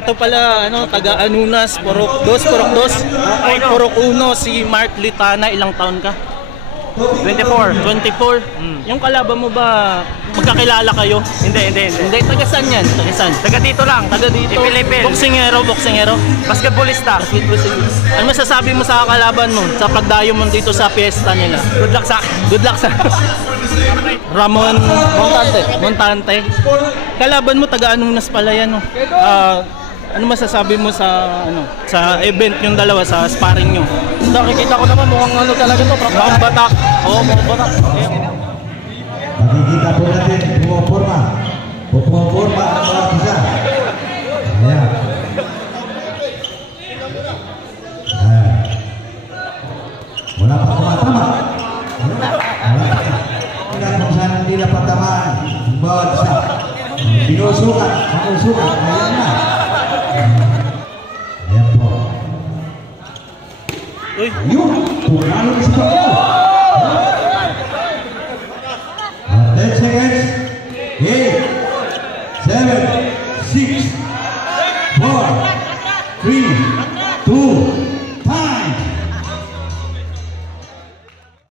Ito pala, ano, taga Anunas, Purok 2, Purok 1, si Mark Litana. Ilang taon ka? 24. 24? Yung kalaban mo ba, magkakilala kayo? Hindi. Hindi, taga saan yan? Taga saan? Taga dito lang. Taga dito? Ipil-ipil. Boksingero? Basketballista. Ano masasabi mo sa kalaban mo? Sa pagdayo mo dito sa piyesta nila? Good luck sa Good luck sa Ramon Montante. Kalaban mo taga Anunas pala yan, no? Ano masasabi mo sa event yung dalawa, sa sparring nyo? Nakikita ko naman mukhang ano talaga to. Mukhang batak. Oo, mukhang batak. Makikita po natin pumuporma ang mga isa. Ayan. Wala pa tumatama. Kung saan hindi na patamaan ang bawat isa. Sinusukat. Ayan na. Ayan po. Ayun. Kung ano na si Pagkaw. 10 seconds. 8, 7, 6, 4, 3, 2,